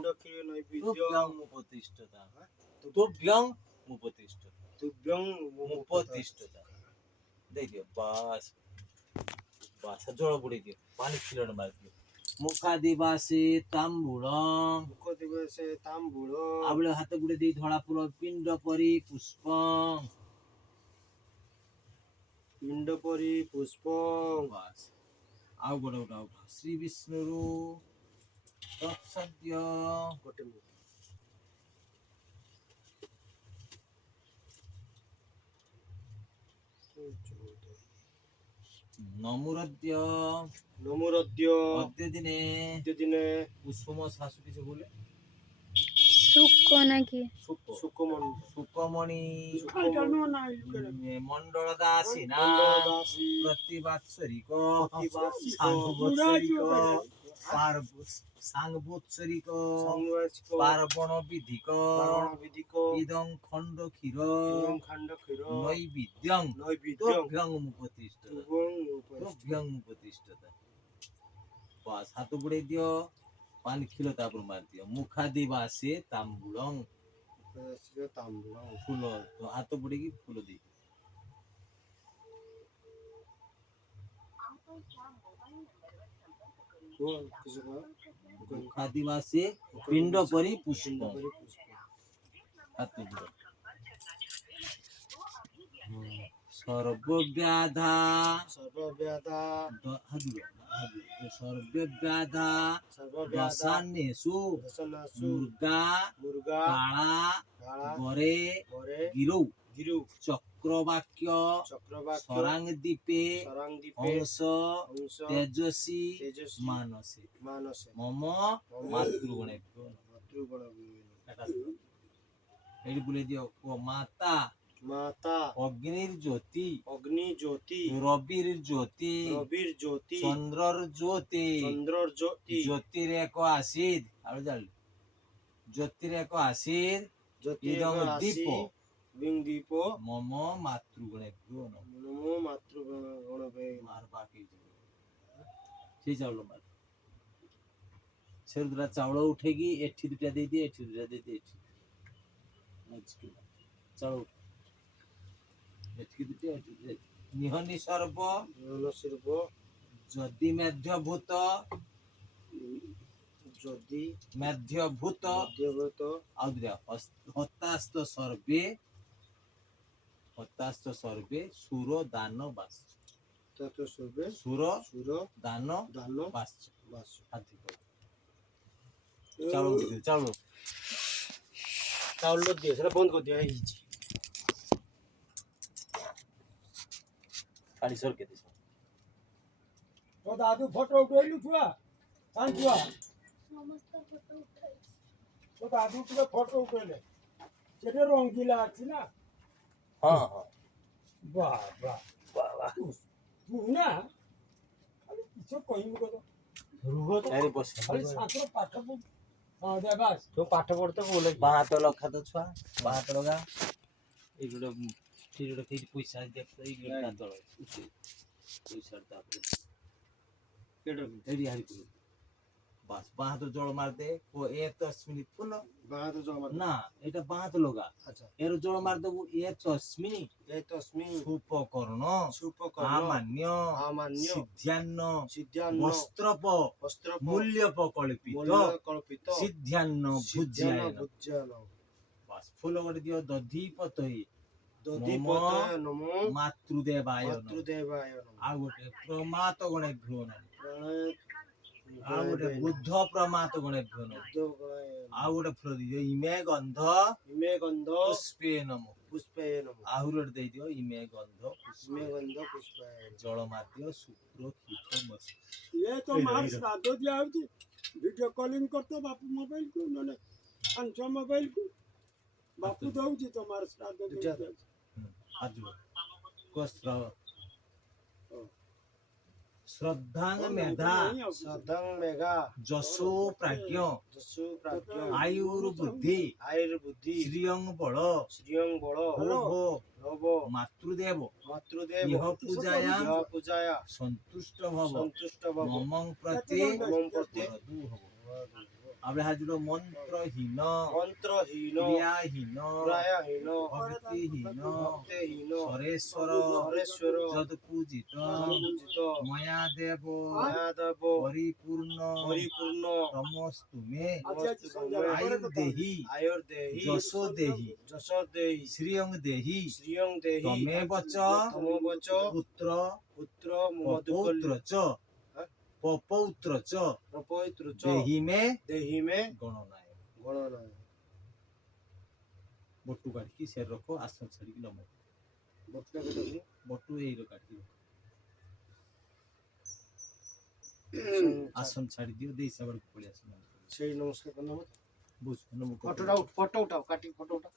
পিণ্ডক্ষীর নৈবেদ্য তুভ্যং মুপতিষ্ঠতা তুভ্যং মুপতিষ্ঠতা তুভ্যং মুপতিষ্ঠতা দেই দিও বাস বাস জল বুড়ে দিও পানি খিলন মার দিও মুখাদিবাসী তাম্বুলং মুখ দিবসে তাম্বুଳ আবলে হাত গুড়ে দেই ধরা পুরো পিণ্ড পরি পুষ্পং পিণ্ড পরি পুষ্প বাস ଆଉ ଗୋଟେ ଗୋଟେ ଆଉ ଶ୍ରୀ ବିଷ୍ଣୁରୁ ତତ୍ସଦ୍ୟ ଗୋଟେ ମିନିଟ ନମୁରଦ୍ୟ নমরদ্য অদ্য দিনে দিনে কুসুম শাশু কিছু বলে শুক্র নাকি সুকমন সুকমণি মণ্ডল দাসী না প্রতিবাৎসরিক সাংবৎসরিক পার্বণ বিধিক বিধিক ইদং খণ্ড ক্ষীর খণ্ড ক্ষীর নৈবেদ্যং নৈবেদ্য তোভ্যং মুপতিষ্ঠতা তোভ্যং মুপতিষ্ঠতা বাস হাত বুড়ে দিও পানি খিলো তারপর মার দিও মুখাদিবাসে তাম্বুলং তাম্বুଳ ফুল তো হাত বুড়ে কি ফুল দিই কিছু মুখাদিবাসে পিণ্ড পরি পুষ্প হাত বুড়ে সর্বব্যাধা সর্বব্যাধা সর্বব্যাধা সর্বব্যাধা দশান্যেষু দশনাসু মুর্গা মুর্গা কালা কালা গরে গরে গিরৌ গিরু চক্রবাক্য চক্রবাক্য সরাং দ্বীপে সরাং দ্বীপে হংস হংস তেজস্বী তেজস্বী মানসে মানসে মম মাতৃগুণে মাতৃগণ এটি বলে দিও ও মাতা মাতা অগ্নির জ্যোতি অগ্নি জ্যোতি রবির জ্যোতি রবির জ্যোতি চন্দ্রর জ্যোতি চন্দ্রর জ্যোতি জ্যোতির এক আসিদ আর জানি জ্যোতির এক আসিদ জ্যোতির ইদং রাশি দীপ বিং দীপ মম মাতৃগুণে নমো মাতৃগণ গণবে মার বাকি সেই চাউল মার সে দুটা চাউল উঠেকি এଠି দুটা ଦେଇଦିଏ ଏଠି ଦୁଟା ଦେଇଦିଏ ଏଠି ଚାଉଳ ଏଠିକି ଦୁଟା ଏଠି ନିହନି ସର୍ବ শিল্প ଯଦି ମେଧ୍ୟଭୂତ যদি ମେଧ୍ୟଭୂତ মধ্যবর্ত ଆଉ ଦୁଟା ହତାସ୍ତ ସର୍ବେ ସୁର ଦାନ ବାସ তত সর্বে ସୁର সুর ଦାନ দান ବାସ বাস হাতি চাউল চাউল চাউল দিয়ে সেটা বন্ধ করে দেওয়া হয়েছে কালি সর কেতে তো দাদু ফটো উঠাইলু ছুয়া কান ছুয়া তো দাদু তুলে ফটো উঠাইলে সেটা রঙ্গিলা আছে না হ্যাঁ হ্যাঁ বাহ বাহ বাবা তুই না খালি কিছু কহিমু কত ରୁହ ଆରେ ବସ ଖାଲି ଛାତ୍ର ପାଠ ପଢ ହଁ ଦେବାସ তো পাঠ পড়তে বলে ବାହା ହାତ ଲଖା ତ ଛୁଆ ବାହା ହାତ ଲଗା ଏଇ ଗୋଟେ ସେଇ ଗୋଟେ ସେଇଠି ପଇସା ଦେଖ ଏଇ ଗୋଟେ ତଳ ପଇସା ତାପରେ ଏଇଠି ହାରି କରୁ বাস বাঁ হাতে জল মার দে ও এ 10 মিনিট ফুল বাহাদ জমা না এটা বাঁ হাতে লগা আচ্ছা এর জল মার দেবো এ 10 মিনিট এই তস্মি সুপকর্ণ সুপকর্ণ আমান্য আমান্য সিদ্ধান্ন সিদ্ধান্ন বস্ত্রপ বস্ত্র মূল্যপ কল্পিত মূল্য কল্পিত সিদ্ধান্ন সিদ্ধান ভুজ্যায়ন বুজ্জান বাস ফুল ଗୋଟେ ଦିଅ ଦଧିପତହି দধিপত নমো মাতৃদেবায় নমঃ। মাতৃদেবায় নমো ଆଉ ଗୋଟେ ପ୍ରମାତ ଗଣେଭ୍ୟୋ ନମଃ। প্রণয় ଆଉ ଗୋଟେ ବୁଦ୍ଧ ପ୍ରମାତ ଗଣେଭ୍ୟୋ ନମଃ। ଆଉ ଗୋଟେ ଫୁଲ ଦେଇଦିଅ ଇମେ ଗନ୍ଧ ইমে গন্ধ ପୁଷ୍ପେ ନମଃ। পুষ্পে নমো ଆହୁରି ଗୋଟେ ଦେଇଦିଅ ଇମେ ଗନ୍ଧ ইমে ପୁଷ୍ପେ গন্ধ পুষ্পে ଜଳ ମାଧ୍ୟ ସୁପ୍ରକ୍ଷିତ ମସ୍ତ ଏ ତ ମାର ଶ୍ରାଦ୍ଧ ଦିଆ ହଉଛି ଭିଡିଓ କଲିଂ କରତ ବାପୁ ମୋବାଇଲ କୁ ନହେଲେ ପାଞ୍ଚ ମୋବାଇଲ କୁ ବାପୁ ଦଉଛି ତମାର ଶ୍ରାଦ୍ଧ ଦୁଇଟା। ଦିଆହଉଛି। ଆଜୁ କସ୍ତ୍ର ଶ୍ରଦ୍ଧାଙ୍ଗ ମେଧା সদং মেঘা ଯଶୋ ପ୍ରାଜ୍ଞ যশু প্রাজ্ঞ ଆୟୁର୍ ବୁଦ୍ଧି আয়ুর বুদ্ধি ଶ୍ରିୟଂ ବଳ শ্রিয়ং বড় ହୋ নব ମାତୃଦେବ মাতৃদেব ইহ পূজায়াম ইহ পূজায়া সন্তুষ্ট ভব সন্তুষ্ট ভব মমং প্রতি মম প্রতি বরদু হব આપણે હાજરો મંત્રહીન মন্ত্রহীন ক্রিয়াহীন প্রায়হীন ভক্তিহীন ভক্তিহীন সরেশ্বর হরেশ্বর যৎপূজিত পূজিত ময়া দেব মায়াদেব পরিপূর্ণ পরিপূর্ণ তমস্তু মে আজ সন্ধ্যা আয়ু দেহি আয়ুর দেহি যশ দেহি যশ দেহি শ্রিয়ং দেহি শ্রিয়ং দেহি তমেব চ তমবচ পুত্র পুত্র পপৌত্র চ পপৌত্র চ মধুপৈত্র চ দেহি মে দেহি মে গণনায় গণনায় বট্টু কাটকি সের রকো আসন ছাড়িকি নম ভক্তকে দেহি বট্টু এই কাটকি আসন ছাড়ি দিও দেই সবার পড়ে আসন সেই নমস্কার করলাম বুঝ নম ফটোটা উঠাও কাটি ফটো উঠাও